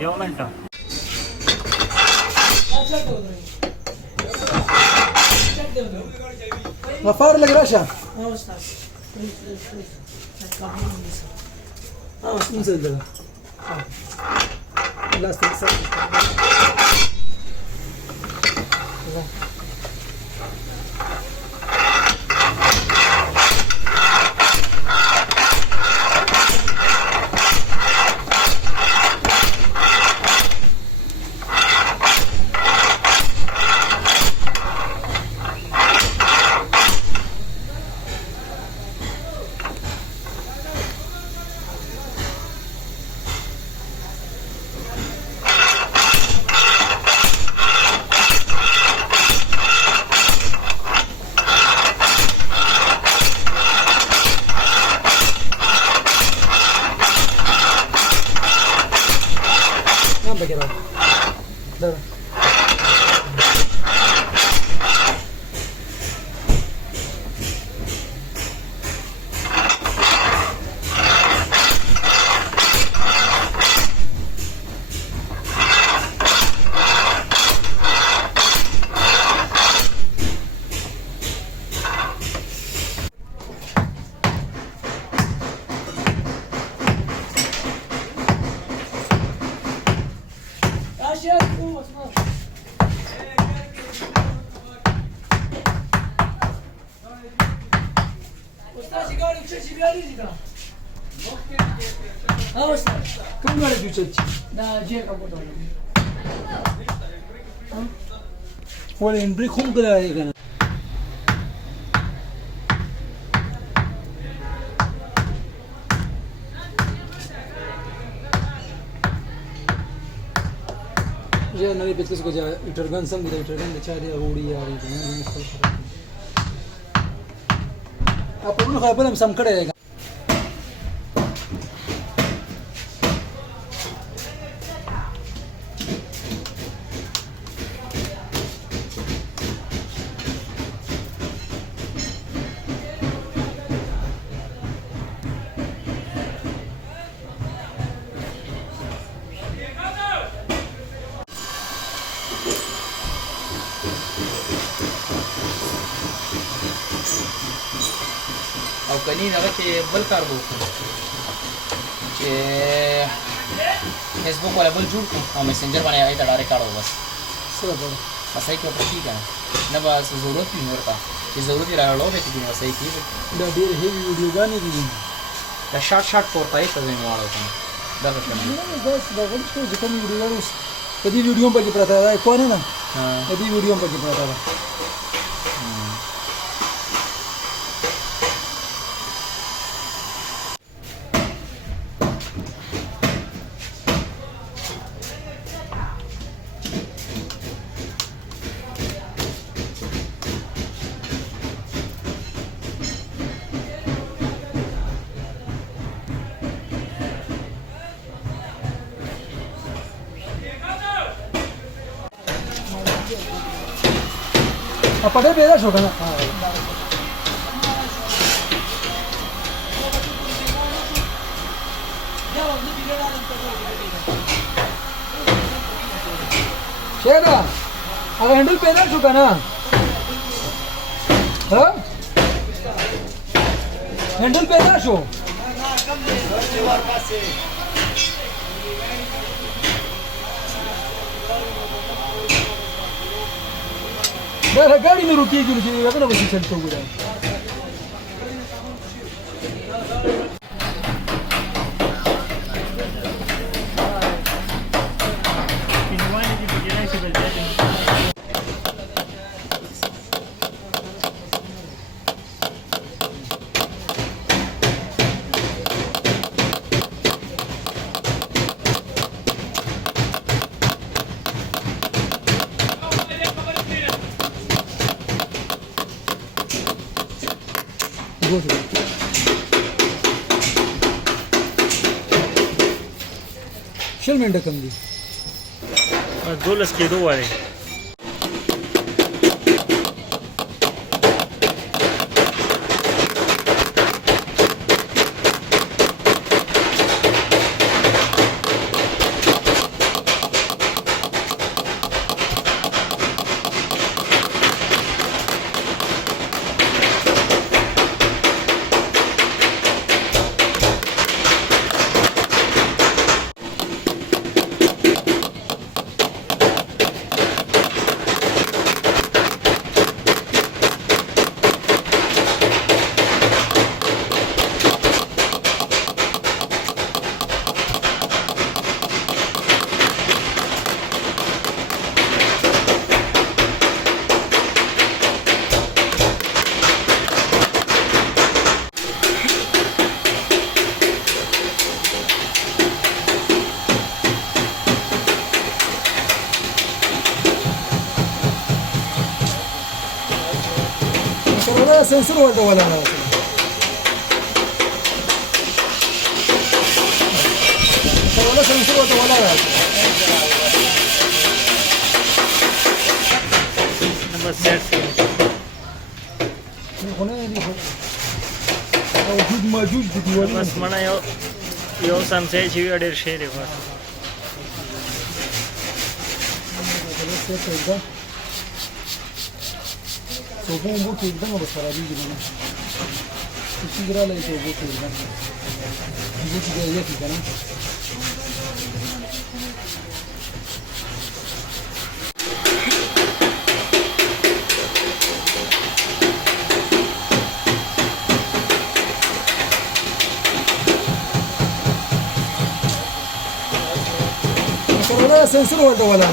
1 मिनटं. غفار لك رشا انزل ده لاستيك نعم بكرة لا كم ولا جوتشي لا جيك ابو طالب ولا نبريك هم كده هيك جاء نبي بيتكس को जा इंटरगन सम इधर इंटरगन बचा दिया उड़ी आ रही है आप उन्होंने खबर हम सम खड़े हैं او کني هغه کې بل کار وکړو چې فیسبوک ولا بل جوړ کړو او میسنجر باندې ایت ډایرکټ کارو بس سره ده اسای کو پټی کنه نه بس ضرورت نه ورته چې ضرورت راغلو به چې نو اسای کی دا ډېر هیوی ویډیو باندې دي دا شارټ پورتای ته نه واړو کنه دا څه نه دا غوښتل چې کوم ویډیو وروس په دې ویډیو په کې پراته ده کو نه نه په دې ویډیو په کې پراته ده Apa beda شو کنه شهدا هغه هندل پیدا شو کنه ها هندل پیدا شو دا गाड़ी में रुकी जो जी वगैरह बस चलते हुए شل منډه کم دي 12 کېدو واره सेन्सर वाटतं मला सेन्सर वाटतं मला नंबर सेट बस म्हणा यो सांगसायची वेळ शेर आहे बस सोपं बोट एकदम बस खराबी गेली किती गिरायला येतो बोट एकदम बोट ठीक आहे ना सेन्सर वाटतं मला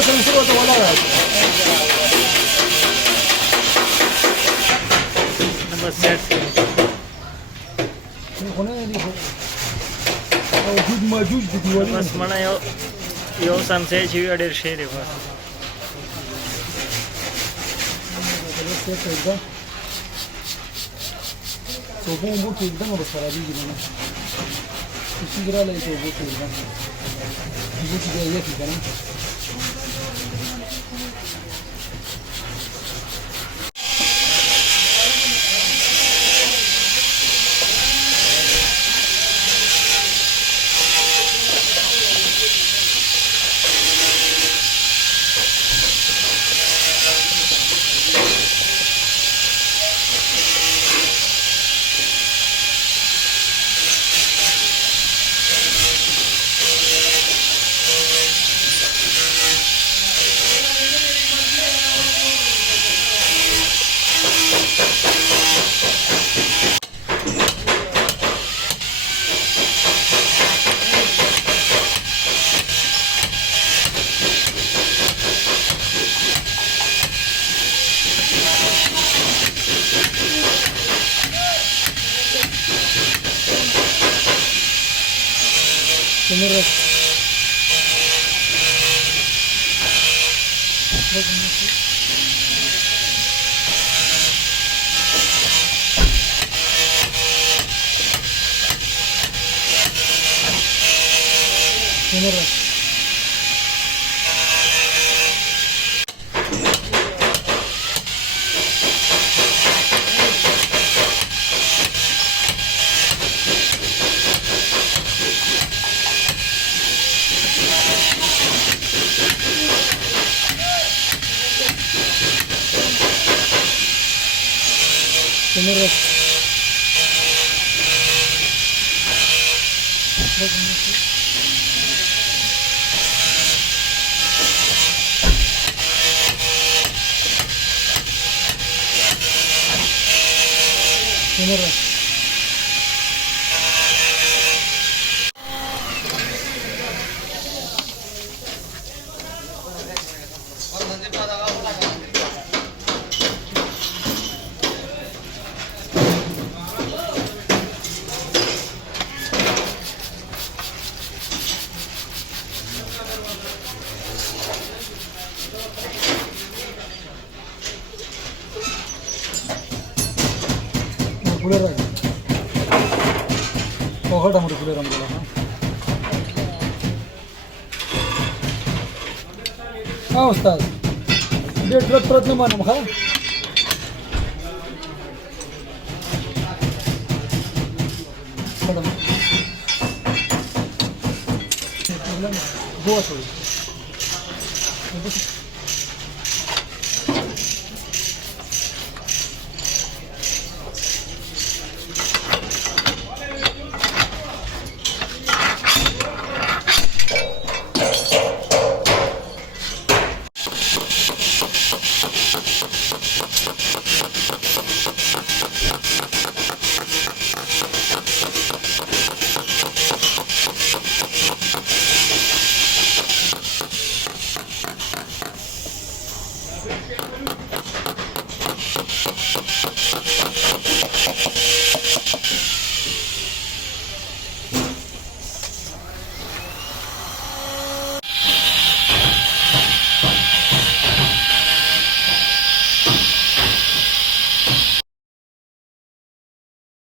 सेन्सर वाटतं मला नंबर सेट बस म्हणा यो सांगसायची वेळ शेर आहे बस सोपं बोट एकदम बस खराबी गेली किती गिरायला येतो बोट एकदम बोट ठीक आहे ना Camera. Camera. Camera. Camera. Puler lagi. Oh, ada mau puler am bola. Ah, Ustaz. Dia berat mana mah? Madam. Dua tu.